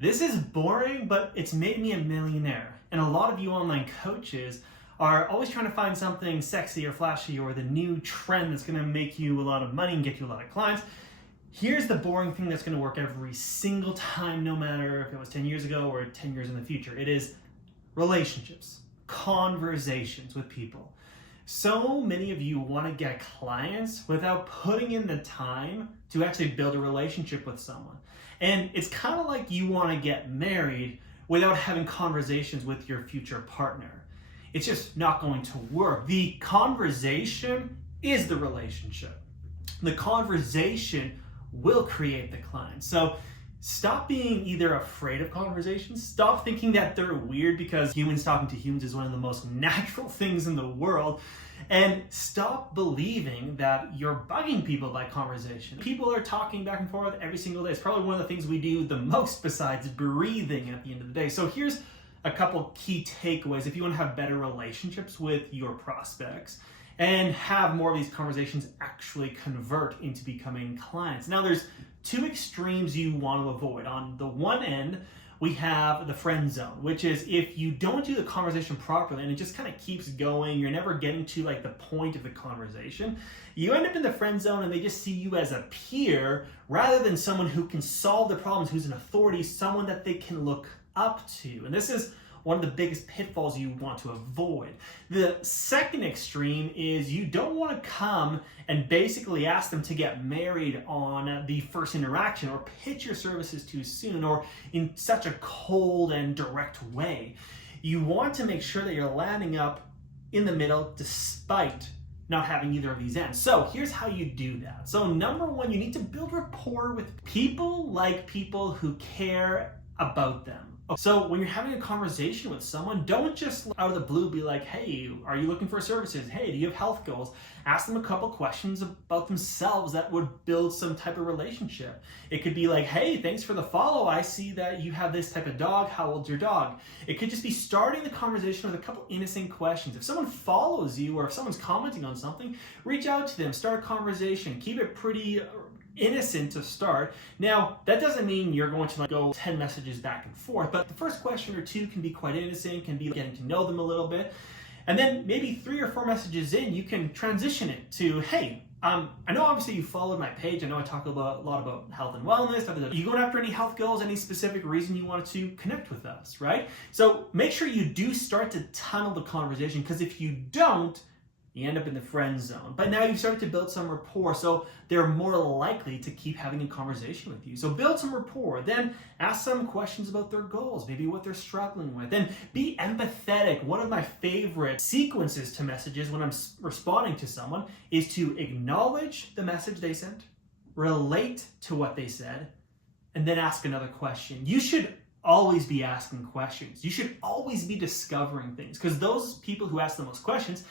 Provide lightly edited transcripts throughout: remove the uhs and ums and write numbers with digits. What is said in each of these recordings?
This is boring, but it's made me a millionaire. And a lot of you online coaches are always trying to find something sexy or flashy or the new trend that's gonna make you a lot of money and get you a lot of clients. Here's the boring thing that's gonna work every single time, no matter if it was 10 years ago or 10 years in the future. It is relationships, conversations with people. So many of you wanna get clients without putting in the time to actually build a relationship with someone. And it's kind of like you want to get married without having conversations with your future partner. It's just not going to work. The conversation is the relationship. The conversation will create the client. So stop being either afraid of conversations, stop thinking that they're weird because humans talking to humans is one of the most natural things in the world, and stop believing that you're bugging people by conversation. People are talking back and forth every single day. It's probably one of the things we do the most besides breathing at the end of the day. So here's a couple key takeaways if you want to have better relationships with your prospects and have more of these conversations actually convert into becoming clients. Now there's two extremes you want to avoid. On the one end, we have the friend zone, which is if you don't do the conversation properly and it just kind of keeps going, you're never getting to like the point of the conversation, you end up in the friend zone and they just see you as a peer rather than someone who can solve the problems, who's an authority, someone that they can look up to. And this is one of the biggest pitfalls you want to avoid. The second extreme is you don't want to come and basically ask them to get married on the first interaction or pitch your services too soon or in such a cold and direct way. You want to make sure that you're landing up in the middle despite not having either of these ends. So here's how you do that. So number one, you need to build rapport with people, like people who care about them. So when you're having a conversation with someone, don't just out of the blue be like, hey, are you looking for services? Hey, do you have health goals? Ask them a couple questions about themselves that would build some type of relationship. It could be like, hey, thanks for the follow. I see that you have this type of dog. How old's your dog? It could just be starting the conversation with a couple innocent questions. If someone follows you or if someone's commenting on something, reach out to them, start a conversation, keep it pretty innocent to start. Now, that doesn't mean you're going to go 10 messages back and forth, but the first question or two can be quite innocent, can be getting to know them a little bit. And then maybe 3 or 4 messages in, you can transition it to, hey, I know obviously you followed my page. I know I talk a lot about health and wellness. Are you going after any health goals, any specific reason you wanted to connect with us, right? So make sure you do start to tunnel the conversation, because if you don't, you end up in the friend zone. But now you've started to build some rapport, so they're more likely to keep having a conversation with you. So build some rapport, then ask some questions about their goals, maybe what they're struggling with, and be empathetic. One of my favorite sequences to messages when I'm responding to someone is to acknowledge the message they sent, relate to what they said, and then ask another question. You should always be asking questions. You should always be discovering things, because those people who ask the most questions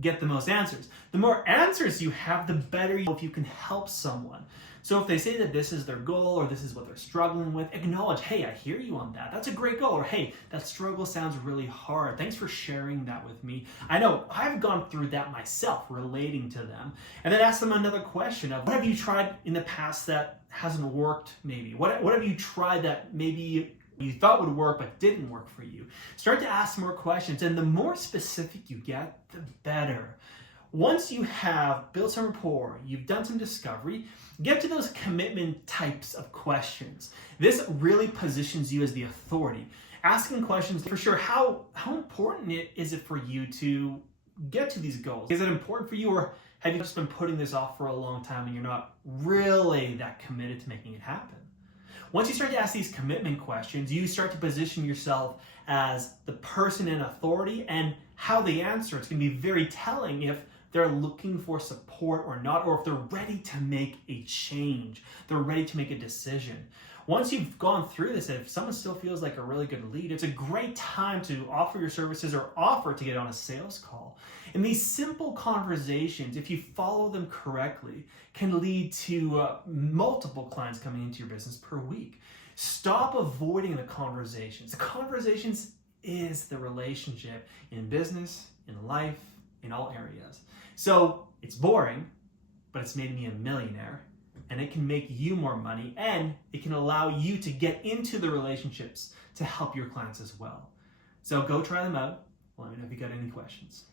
get the most answers. The more answers you have, the better if you can help someone. So if they say that this is their goal or this is what they're struggling with, acknowledge, hey, I hear you on that. That's a great goal. Or hey, that struggle sounds really hard. Thanks for sharing that with me. I know I've gone through that myself, relating to them. And then ask them another question of, what have you tried in the past that hasn't worked maybe? What have you tried that maybe you thought would work but didn't work for you? Start to ask more questions, and the more specific you get, the better. Once you have built some rapport, you've done some discovery, get to those commitment types of questions. This really positions you as the authority. Asking questions for sure, how important is it for you to get to these goals? Is it important for you, or have you just been putting this off for a long time and you're not really that committed to making it happen? Once you start to ask these commitment questions, you start to position yourself as the person in authority, and how they answer, it's going to be very telling if they're looking for support or not, or if they're ready to make a change, they're ready to make a decision. Once you've gone through this, if someone still feels like a really good lead, it's a great time to offer your services or offer to get on a sales call. And these simple conversations, if you follow them correctly, can lead to multiple clients coming into your business per week. Stop avoiding the conversations. The conversations is the relationship in business, in life, in all areas. So it's boring, but it's made me a millionaire. and it can make you more money, and it can allow you to get into the relationships to help your clients as well. So go try them out. Let me know if you got any questions.